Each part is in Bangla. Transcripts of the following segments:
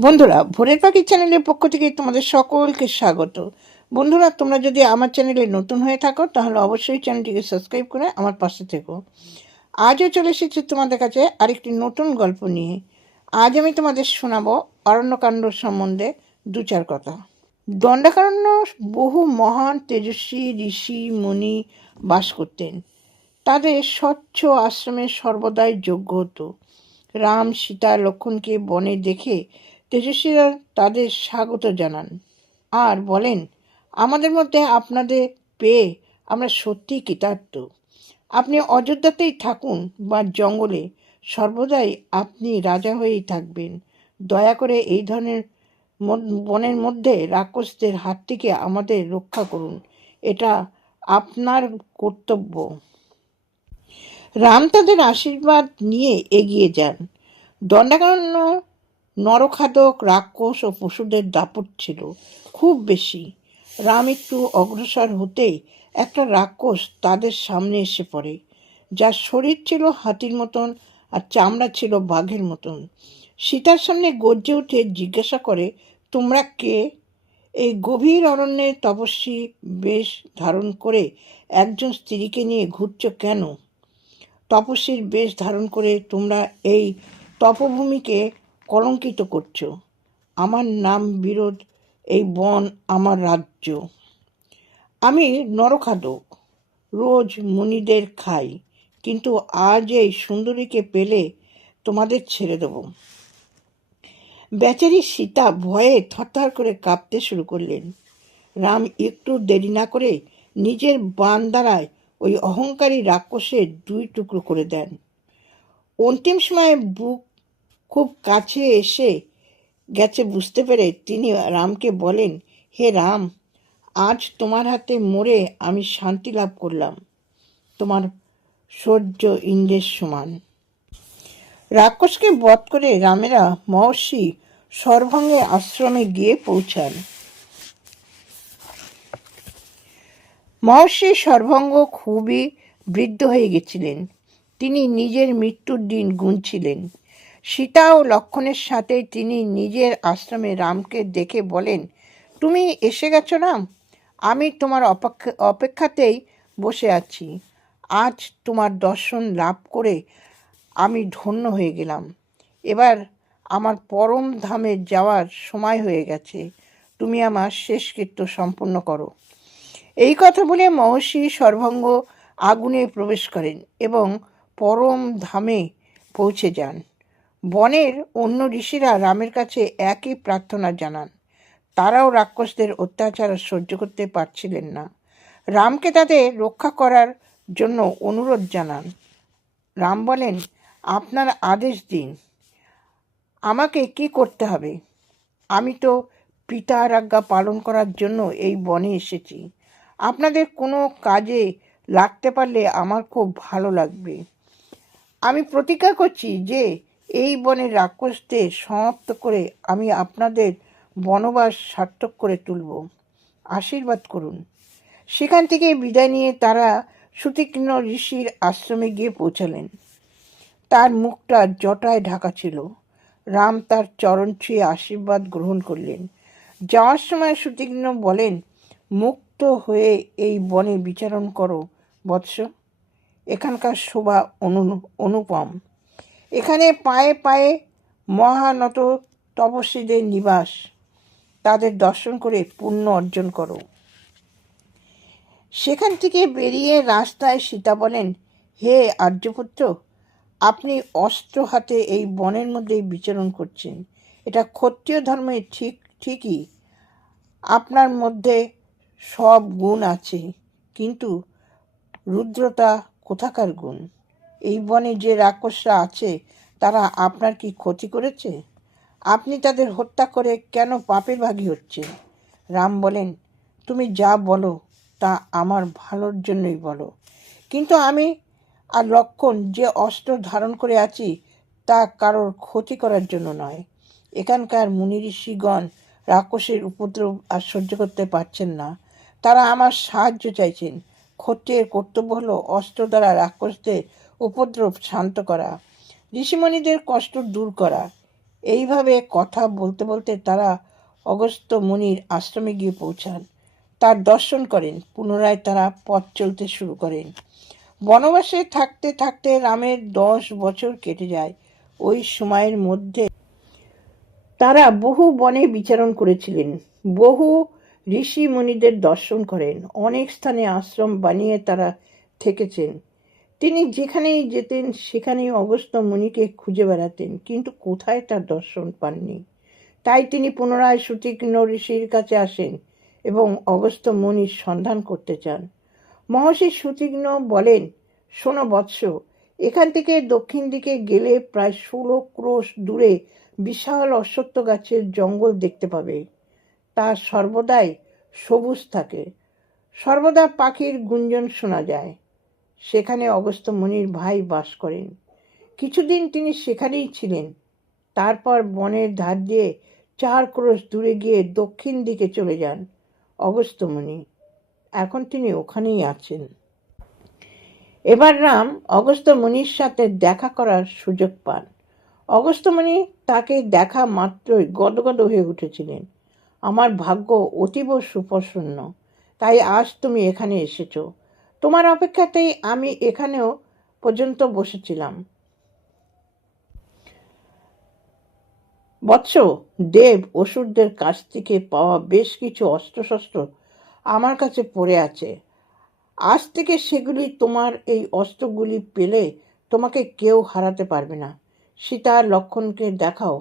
বন্ধুরা, ভোরের পাখি চ্যানেলের পক্ষ থেকে তোমাদের সকলকে স্বাগত। বন্ধুরা, তোমরা যদি আমার চ্যানেলে নতুন হয়ে থাকো, তাহলে অবশ্যই চ্যানেলটিকে সাবস্ক্রাইব করে আমার পাশে থেকো। আজও চলে এসেছি তোমাদের কাছে আরেকটি নতুন গল্প নিয়ে। আজ আমি তোমাদের শোনাবো অরণ্যকাণ্ড সম্বন্ধে দু চার কথা। দণ্ডাকারণ্য বহু মহান তেজস্বী ঋষি, মুনি বাস করতেন। তাদের স্বচ্ছ আশ্রমে সর্বদাই যোগ্য হতো। রাম, সীতা, লক্ষণকে বনে দেখে তেজস্বীরা তাদের স্বাগত জানান আর বলেন, আমাদের মধ্যে আপনাদের পেয়ে আমরা সত্যি কৃতার্থ। আপনি অযোধ্যাতেই থাকুন বা জঙ্গলে, সর্বদাই আপনি রাজা হয়েই থাকবেন। দয়া করে এই ধরনের বনের মধ্যে রাক্ষসদের হাত থেকে আমাদের রক্ষা করুন। এটা আপনার কর্তব্য। রাম তাদের আশীর্বাদ নিয়ে এগিয়ে যান। দণ্ডাকারণ্য নরখাদক রাক্ষস ও পশুদের দাপট ছিল খুব বেশি। রাম একটু অগ্রসর হতেই একটা রাক্ষস তাদের সামনে এসে পড়ে, যার শরীর ছিল হাতির মতন আর চামড়া ছিল বাঘের মতন। সীতার সামনে গর্জে উঠে জিজ্ঞাসা করে, তোমরা কে? এই গভীর অরণ্যে তপস্বী বেশ ধারণ করে একজন স্ত্রীকে নিয়ে ঘুরছ কেন? তপস্বীর বেশ ধারণ করে, তোমরা এই তপভূমিকে কলঙ্কিত করছ। আমার নাম বিরোধ, এই বন আমার রাজ্য। আমি নরখাদক, রোজ মুনিদের খাই, কিন্তু আজ এই সুন্দরীকে পেলে তোমাদের ছেড়ে দেব। বেচারি সীতা ভয়ে থরথর করে কাঁপতে শুরু করলেন। রাম একটু দেরি না করে নিজের বান দ্বারায় ওই অহংকারী রাক্ষসের দুই টুকরো করে দেন। অন্তিম সময়ে বুক খুব কাছে এসে গেছে বুঝতে পেরে তিনি রামকে বলেন, হে রাম, আজ তোমার হাতে মরে আমি শান্তি লাভ করলাম। তোমার সহ্য ইন্দ্রের সমান। রাক্ষসকে বধ করে রামেরা মহর্ষি সর্বাঙ্গে আশ্রমে গিয়ে পৌঁছান। মহর্ষি সর্বাঙ্গ খুবই বৃদ্ধ হয়ে গেছিলেন। তিনি নিজের মৃত্যুর দিন গুনছিলেন। সীতা ও লক্ষণের সাথে তিনি নিজের আশ্রমে রামকে দেখে বলেন, তুমি এসে গেছো রাম? আমি তোমার অপেক্ষা, অপেক্ষাতেই বসে আছি। আজ তোমার দর্শন লাভ করে আমি ধন্য হয়ে গেলাম। এবার আমার পরম ধামে যাওয়ার সময় হয়ে গেছে। তুমি আমার শেষকৃত্য সম্পূর্ণ করো এই কথা বলে মহর্ষি সর্বাঙ্গ আগুনে প্রবেশ করেন এবং পরম ধামে পৌঁছে যান। বনের অন্য ঋষিরা রামের কাছে একই প্রার্থনা জানান। তারাও রাক্ষসদের অত্যাচার সহ্য করতে পারছিলেন না। রামকে তাদের রক্ষা করার জন্য অনুরোধ জানান। রাম বলেন, আপনার আদেশ দিন। আমাকে কি করতে হবে? আমি তো পিতার আজ্ঞা পালন করার জন্য এই বনে এসেছি। আপনাদের কোনো কাজে লাগতে পারলে আমার খুব ভালো লাগবে। আমি প্রতিজ্ঞা করছি যে এই বনের রাক্ষসদের সমাপ্ত করে আমি আপনাদের বনবাস সার্থক করে তুলব। আশীর্বাদ করুন। সেখান থেকে বিদায় নিয়ে তারা সুতীক্ষ্ণ ঋষির আশ্রমে গিয়ে পৌঁছালেন। তার মুখটা জটায় ঢাকা ছিল। রাম তার চরণ ছুঁয়ে আশীর্বাদ গ্রহণ করলেন। যাওয়ার সময় সুতীক্ষ্ণ বলেন, মুক্ত হয়ে এই বনে বিচারণ করো বৎস। এখানকার শোভা অনু, অনুপম। এখানে পায়ে পায়ে মহানত তপস্বীদের নিবাস। তাদের দর্শন করে পুণ্য অর্জন করো। সেখান থেকে বেরিয়ে রাস্তায় সীতা বলেন, হে আর্যপুত্র, আপনি অস্ত্র হাতে এই বনের মধ্যেই বিচরণ করছেন। এটা ক্ষত্রিয় ধর্মে ঠিক, ঠিকই। আপনার মধ্যে সব গুণ আছে, কিন্তু রুদ্রতা কোথাকার গুণ? এই বনে যে রাক্ষসরা আছে, তারা আপনার কি ক্ষতি করেছে? আপনি তাদের হত্যা করে কেন পাপের ভাগী হচ্ছে রাম বলেন, তুমি যা বলো, তা আমার ভালোর জন্যই বলো। কিন্তু আমি আর লক্ষণ যে অস্ত্র ধারণ করে আছি, তা কারোর ক্ষতি করার জন্য নয়। এখানকার মুনি ঋষিগণ রাক্ষসের উপদ্রব আর সহ্য করতে পারছেন না। তারা আমার সাহায্য চাইছেন। ক্ষত্রিয়ের কর্তব্য হলো অস্ত্র দ্বারা রাক্ষসদের উপদ্রব শান্ত করা, ঋষিমণিদের কষ্ট দূর করা। এইভাবে কথা বলতে বলতে তারা অগস্ত্য মুনির আশ্রমে গিয়ে পৌঁছান। তার দর্শন করেন, পুনরায় তারা পথ চলতে শুরু করেন। বনবাসে থাকতে থাকতে রামের দশ বছর কেটে যায়। ওই সময়ের মধ্যে তারা বহু বনে বিচারণ করেছিলেন। বহু ঋষি মুনিদের দর্শন করেন। অনেক স্থানে আশ্রম বানিয়ে তারা থেকেছেন। তিনি যেখানেই যেতেন, সেখানেই অগস্ত্য মুনিকে খুঁজে বেড়াতেন, কিন্তু কোথায় তার দর্শন পাননি। তাই তিনি পুনরায় সুতীক্ষ্ণ ঋষির কাছে আসেন এবং অগস্ত্য মুনির সন্ধান করতে চান। মহর্ষি সুতীক্ষ্ণ বলেন, শোনো বৎস, এখান থেকে দক্ষিণ দিকে গেলে প্রায় ষোলো ক্রোশ দূরে বিশাল অশ্বত্থ গাছের জঙ্গল দেখতে পাবে। তা সর্বদাই সবুজ থাকে। সর্বদা পাখির গুঞ্জন শোনা যায়। সেখানে অগস্ত্য মুনির ভাই বাস করেন। কিছুদিন তিনি সেখানেই ছিলেন। তারপর বনের ধার দিয়ে চার ক্রোশ দূরে গিয়ে দক্ষিণ দিকে চলে যান অগস্ত্য মুনি। এখন তিনি ওখানেই আছেন। এবার রাম অগস্ত্য মুনির সাথে দেখা করার সুযোগ পান। অগস্ত্যমণি তাকে দেখা মাত্রই গদগদ হয়ে উঠেছিলেন। আমার ভাগ্য অতীব সুপ্রসন্ন, তাই আজ তুমি এখানে এসেছ। তোমার অপেক্ষাতেই আমি এখানেও পর্যন্ত বসেছিলাম। বৎস, দেব অসুরদের কাছ থেকে পাওয়া বেশ কিছু অস্ত্রশস্ত্র আমার কাছে পড়ে আছে। আজ থেকে সেগুলি তোমার এই অস্ত্রগুলি পেলে তোমাকে কেউ হারাতে পারবে না। সীতা লক্ষণকে দেখাও,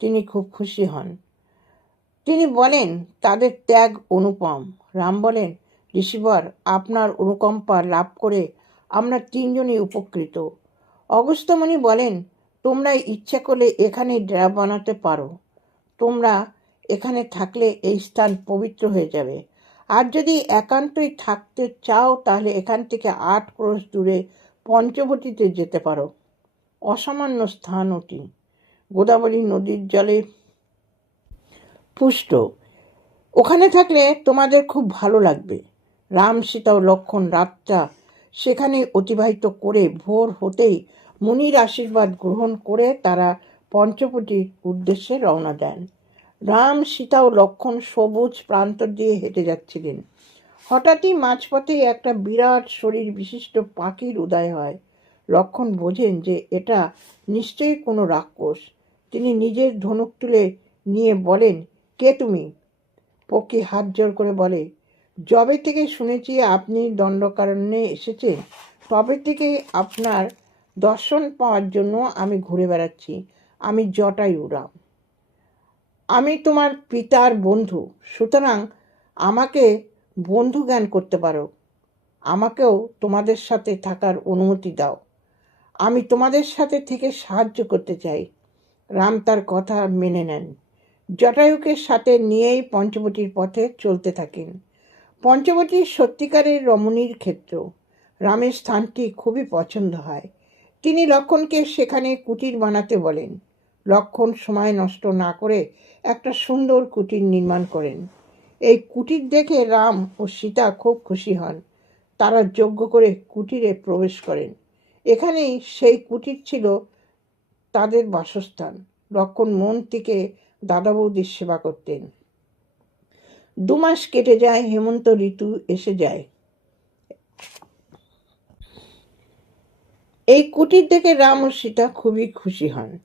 তিনি খুব খুশি হন। তিনি বলেন, তাদের ত্যাগ অনুপম। রাম বলেন ঋষিবর আপনার অনুকম্পা লাভ করে আমরা তিনজনই উপকৃত। অগস্ত্যমণি বলেন, তোমরা ইচ্ছা করলে এখানে ডেরা বানাতে পারো। তোমরা এখানে থাকলে এই স্থান পবিত্র হয়ে যাবে। আর যদি একান্তই থাকতে চাও, তাহলে এখান থেকে আট ক্রোশ দূরে পঞ্চবটিতে যেতে পারো। অসামান্য স্থান ওটি। গোদাবরী নদীর জলে পুষ্ট। ওখানে থাকলে তোমাদের খুব ভালো লাগবে। রাম সীতা ও লক্ষণ রাতটা সেখানে অতিবাহিত করে ভোর হতেই মুনির আশীর্বাদ গ্রহণ করে তারা পঞ্চবটির উদ্দেশ্যে রওনা দেন। রাম সীতা ও লক্ষণ সবুজ প্রান্ত দিয়ে হেঁটে যাচ্ছিলেন। হঠাৎই মাঝপথে একটা বিরাট শরীর বিশিষ্ট পাখির উদয় হয়। লক্ষণ বোঝেন যে এটা নিশ্চয়ই কোনো রাক্ষস। তিনি নিজের ধনুক তুলে নিয়ে বলেন, কে তুমি? পক্ষী হাত জোর করে বলে যবে থেকে শুনেছি আপনি দণ্ডকারণ্যে এসেছেন তবে থেকে আপনার দর্শন পাওয়ার জন্য আমি ঘুরে বেড়াচ্ছি। আমি জটায়ুরাম আমি তোমার পিতার বন্ধু, সুতরাং আমাকে বন্ধু জ্ঞান করতে পারো। আমাকেও তোমাদের সাথে থাকার অনুমতি দাও। আমি তোমাদের সাথে থেকে সাহায্য করতে চাই। রাম তার কথা মেনে নেন। জটায়ুকে সাথে নিয়েই পঞ্চবটির পথে চলতে থাকেন। পঞ্চবটি সত্যিকারের রমণীর ক্ষেত্র। রামের স্থানটি খুবই পছন্দ হয়। তিনি লক্ষণকে সেখানে কুটির বানাতে বলেন। লক্ষণ সময় নষ্ট না করে একটা সুন্দর কুটির নির্মাণ করেন। এই কুটির দেখে রাম ও সীতা খুব খুশি হন। তারা যজ্ঞ করে কুটিরে প্রবেশ করেন। এখানেই সেই কুটির ছিল তাদের বাসস্থান। লক্ষণ মন থেকে দাদা বৌদির সেবা করতেন। দু মাস কেটে যায়, হেমন্ত ঋতু এসে যায়। এই কুটির দেখে রাম ও সীতা খুবই খুশি হন।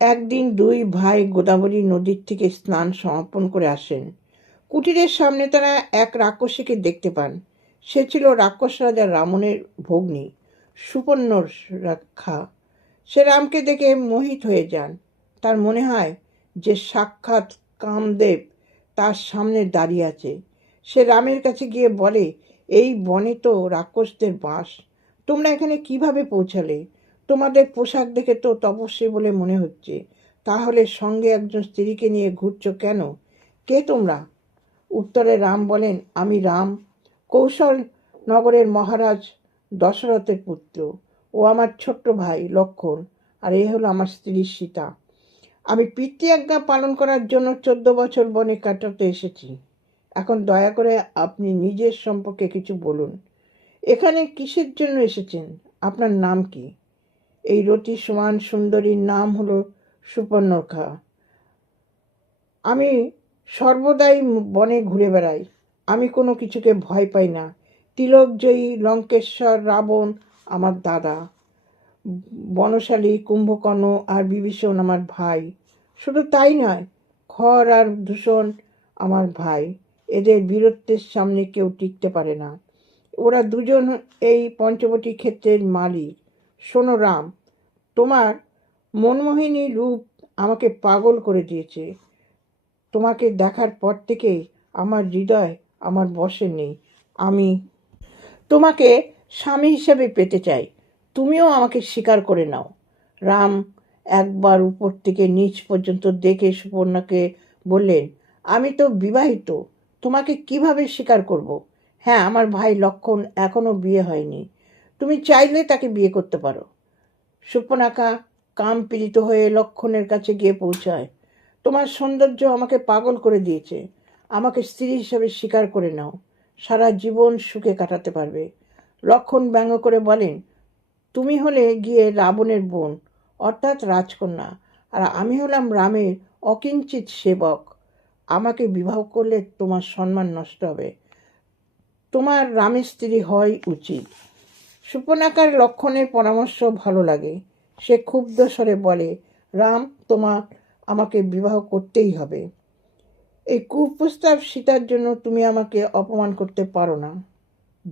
একদিন দুই ভাই গোদাবরী নদীর থেকে স্নান সমাপন করে আসেন। কুটিরের সামনে তারা এক রাক্ষসীকে দেখতে পান। সে ছিল রাক্ষস রাজা রামনের ভগ্নী সুপর্ণ রাখা। সে রামকে দেখে মোহিত হয়ে যান। তার মনে হয় যে সাক্ষাৎ কামদেব তার সামনে দাঁড়িয়ে আছে। সে রামের কাছে গিয়ে বলে, এই বনে তো রাক্ষসদের বাস, তোমরা এখানে কীভাবে পৌঁছালে? তোমাদের পোশাক দেখে তো তপস্বী বলে মনে হচ্ছে। তাহলে সঙ্গে একজন স্ত্রীকে নিয়ে ঘুরছো কেন? কে তোমরা? উত্তরে রাম বলেন, আমি রাম। কৌশল নগরের মহারাজ দশরথের পুত্র। ও আমার ছোট্ট ভাই লক্ষণ, আর এ হলো আমার স্ত্রী সীতা। আমি পিতৃ আজ্ঞা পালন করার জন্য চোদ্দ বছর বনে কাটাতে এসেছি। এখন দয়া করে আপনি নিজের সম্পর্কে কিছু বলুন। এখানে কিসের জন্য এসেছেন? আপনার নাম কি? এই রতি সমান সুন্দরীর নাম হলো সুপর্ণখা। আমি সর্বদাই বনে ঘুরে বেড়াই। আমি কোনো কিছুকে ভয় পাই না। তিলকজয়ী লঙ্কেশ্বর রাবণ আমার দাদা। বনশালী, কুম্ভকর্ণ আর বিভীষণ আমার ভাই। শুধু তাই নয় খর আর দূষণ আমার ভাই। এদের বীরত্বের সামনে কেউ টিকতে পারে না। ওরা দুজন এই পঞ্চবটী ক্ষেত্রের মালিক। শোনো রাম, তোমার মনমোহিনী রূপ আমাকে পাগল করে দিয়েছে। তোমাকে দেখার পর থেকেই আমার হৃদয় আমার বসে নেই। আমি তোমাকে স্বামী হিসেবে পেতে চাই। তুমিও আমাকে স্বীকার করে নাও। রাম একবার উপর থেকে নিচ পর্যন্ত দেখে সুপর্ণাকে বললেন, আমি তো বিবাহিত, তোমাকে কীভাবে স্বীকার করব? হ্যাঁ আমার ভাই লক্ষণ এখনও বিয়ে হয়নি, তুমি চাইলে তাকে বিয়ে করতে পারো। সুপর্ণাকা কাম পীড়িত হয়ে লক্ষণের কাছে গিয়ে পৌঁছায়, তোমার সৌন্দর্য আমাকে পাগল করে দিয়েছে, আমাকে স্ত্রী হিসেবে স্বীকার করে নাও, সারা জীবন সুখে কাটাতে পারবে। লক্ষণ ব্যঙ্গ করে বলেন, তুমি হলে গিয়ে রাবণের বোন অর্থাৎ রাজকন্যা। আর আমি হলাম রামের অকিঞ্চিত সেবক। আমাকে বিবাহ করলে তোমার সম্মান নষ্ট হবে। তোমার রামের স্ত্রী হয় উচিত। সুপর্ণাকার লক্ষণের পরামর্শ ভালো লাগে। সে ক্ষুব্ধ স্বরে বলে, রাম, তোমার, আমাকে বিবাহ করতেই হবে। এই কুপ্রস্তাব সীতার জন্য তুমি আমাকে অপমান করতে পারো না।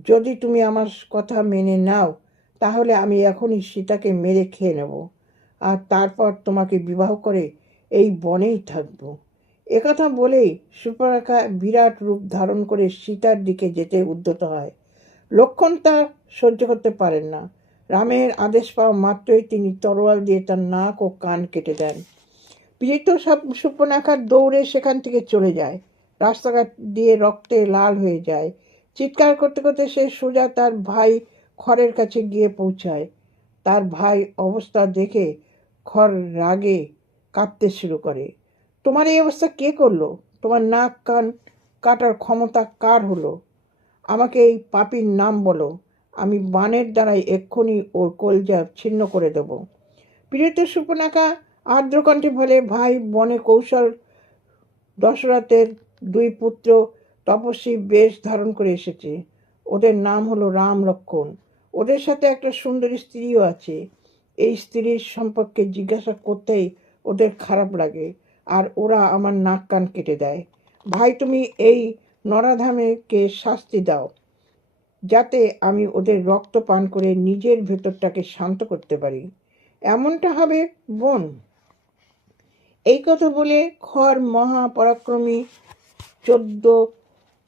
যদি তুমি আমার কথা মেনে নাও, তাহলে আমি এখনই সীতাকে মেরে খেয়ে নেব। আর তারপর তোমাকে বিবাহ করে এই বনেই থাকব। একথা বলেই সুপরেখা বিরাট রূপ ধারণ করে সীতার দিকে যেতে উদ্যত হয়। লক্ষণ তা সহ্য করতে পারেন না। রামের আদেশ পাওয়া মাত্রই তিনি তরোয়াল দিয়ে তার নাক ও কান কেটে দেন। পীড়িত সব সুপর্ণাখার দৌড়ে সেখান থেকে চলে যায়। রাস্তাঘাট দিয়ে রক্তে লাল হয়ে যায়। চিৎকার করতে করতে সে সোজা তার ভাই খড়ের কাছে গিয়ে পৌঁছায়। তার ভাই অবস্থা দেখে খড় রাগে কাঁদতে শুরু করে। তোমার এই অবস্থা কে করল? তোমার নাক, কান কাটার ক্ষমতা কার হলো? আমাকে এই পাপির নাম বলো। আমি বানের দ্বারাই এক্ষুনি ওর কলজা ছিন্ন করে দেব। পীড়িত সুপনাকা আর্দ্রকণ্ঠে বলে, ভাই, বনে কৌশল দশরথের দুই পুত্র তপস্বী বেশ ধারণ করে এসেছে। ওদের নাম হলো রাম লক্ষণ ওদের সাথে একটা সুন্দরী স্ত্রীও আছে। এই স্ত্রীর সম্পর্কে জিজ্ঞাসা করতেই ওদের খারাপ লাগে আর ওরা আমার নাক কান কেটে দেয়। ভাই, তুমি এই নরাধামেকে শাস্তি দাও, যাতে আমি ওদের রক্ত পান করে নিজের ভেতরটাকে শান্ত করতে পারি। এমনটা হবে বোন। এই কথা বলে খর মহাপরাক্রমী চোদ্দ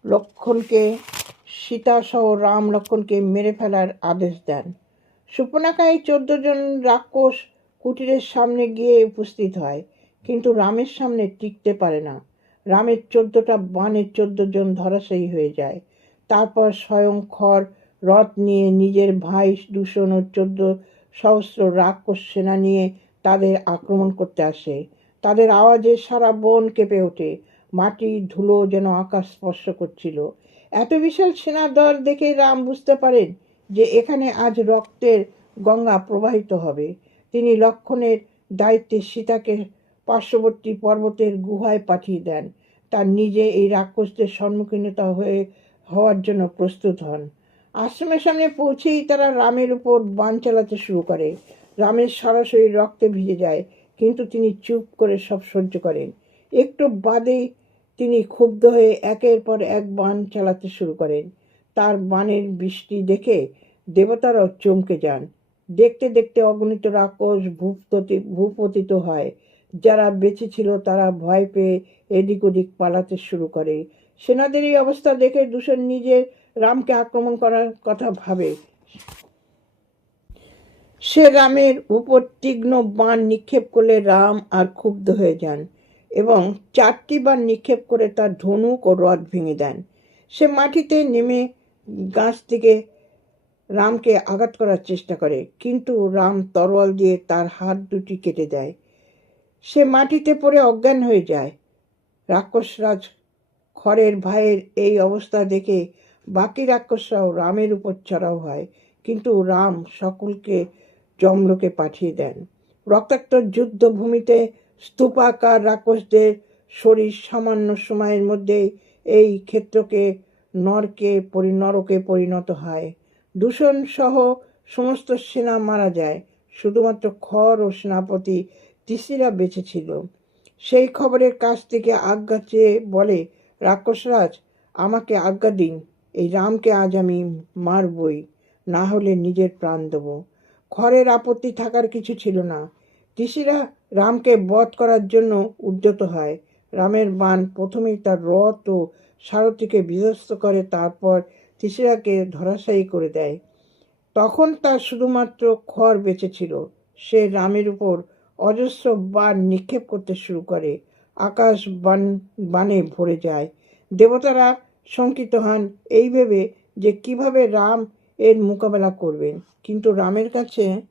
লক্ষণকে, সীতাসহ রাম লক্ষণকে মেরে ফেলার আদেশ দেন। সুপনাকা এই চোদ্দ জন রাক্ষস কুটিরের সামনে গিয়ে উপস্থিত হয়, কিন্তু রামের সামনে টিকতে পারে না। রামের চোদ্দটা বানের চোদ্দ জন ধরাশায়ী হয়ে যায়। তারপর স্বয়ং খর রথ নিয়ে নিজের ভাই দূষণ ও চোদ্দ সহস্র রাক্ষস সেনা নিয়ে তাদের আক্রমণ করতে আসে। তাদের আওয়াজে সারা বন কেঁপে ওঠে। মাটি, ধুলো যেন আকাশ স্পর্শ করছিল। এত বিশাল সেনাদল দেখে রাম বুঝতে পারেন যে এখানে আজ রক্তের গঙ্গা প্রবাহিত হবে। তিনি লক্ষণের দায়িত্বে সীতাকে পার্শ্ববর্তী পর্বতের গুহায় পাঠিয়ে দেন। তার নিজে এই রাক্ষসদের সম্মুখীনতা হয়ে হওয়ার জন্য প্রস্তুত হন। আশ্রমের সামনে পৌঁছেই তারা রামের উপর বান চালাতে শুরু করে। রামের সরাসরি রক্তে ভিজে যায়, কিন্তু তিনি চুপ করে সব সহ্য করেন। একটু বাদেই তিনি ক্ষুব্ধ হয়ে একের পর এক বান চালাতে শুরু করেন। তার বানের বৃষ্টি দেখে দেবতারাও চমকে যান। দেখতে দেখতে অগণিত রাক্ষস ভূপতি, ভূপতিত হয়। যারা বেঁচে ছিল তারা ভয় পেয়ে এদিক ওদিক পালাতে শুরু করে। সেনাদের এই অবস্থা দেখে দূষণ নিজের রামকে আক্রমণ করার কথা ভাবে। সে রামের উপর তীক্ষ্ণ বাণ নিক্ষেপ করলে রাম আর ক্ষুব্ধ হয়ে যান এবং চারটি বার নিক্ষেপ করে তার ধনুক ও রথ ভেঙে দেন। সে মাটিতে নেমে গাছ থেকে রামকে আঘাত করার চেষ্টা করে, কিন্তু রাম তরোয়াল দিয়ে তার হাত দুটি কেটে দেয়। সে মাটিতে পড়ে অজ্ঞান হয়ে যায়। রাক্ষসরাজ খড়ের ভাইয়ের এই অবস্থা দেখে বাকি রাক্ষসরাও রামের উপর চড়াও হয়, কিন্তু রাম সকলকে জমলোকে পাঠিয়ে দেন। রক্তাক্ত যুদ্ধভূমিতে স্তূপাকার রাক্ষসদের শরীর সামান্য সময়ের মধ্যে এই ক্ষেত্রকে নরকে পরি, নরকে পরিণত হয়। দূষণ সহ সমস্ত সেনা মারা যায়। শুধুমাত্র খর ও সেনাপতি তিসিরা বেঁচে ছিল। সেই খবরের কাছ থেকে আজ্ঞা চেয়ে বলে, রাক্ষসরাজ, আমাকে আজ্ঞা দিন। এই রামকে আজ আমি মারবই। না হলে নিজের প্রাণ দেবো। খড়ের আপত্তি থাকার কিছু ছিল না। তিসিরা রামকে বধ করার জন্য উদ্যত হয়। রামের বান প্রথমেই তার রথ ও সারথীকে বিধ্বস্ত করে তারপর তিসিরাকে ধরাশায়ী করে দেয়। তখন তার শুধুমাত্র খড় বেঁচে ছিল। সে রামের উপর অজস্র বাণ নিক্ষেপ করতে শুরু করে। আকাশ বান, বানে ভরে যায়। দেবতারা শঙ্কিত হন এই ভেবে যে কীভাবে রাম এর মোকাবেলা করবেন। কিন্তু রামের কাছে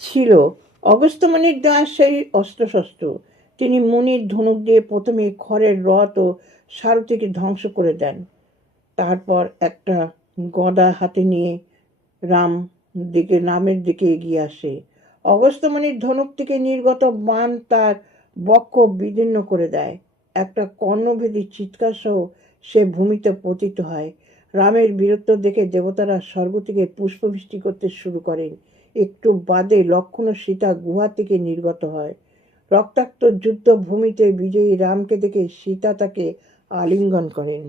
ছিল। অগস্ত্যমণির দেওয়া সেই অস্ত্রশস্ত্র। তিনি মুনির ধনুক দিয়ে প্রথমে খড়ের রথ ও সারথীকে ধ্বংস করে দেন। তারপর একটা গদা হাতে নিয়ে রাম দিকে, রামের দিকে এগিয়ে আসে। অগস্ত্যমণির ধনুক থেকে নির্গত বাণ তার বক্ষ বিদীর্ণ করে দেয়। একটা কর্ণভেদী চিৎকার সহ সে ভূমিতে পতিত হয়। রামের বীরত্ব দেখে দেবতারা স্বর্গ থেকে পুষ্পবৃষ্টি করতে শুরু করেন। একটু বাদে লক্ষণ সীতা গুহা থেকে নির্গত হয়। রক্তাক্ত যুদ্ধ ভূমিতে বিজয়ী রামকে দেখে সীতা তাকে আলিঙ্গন করেন।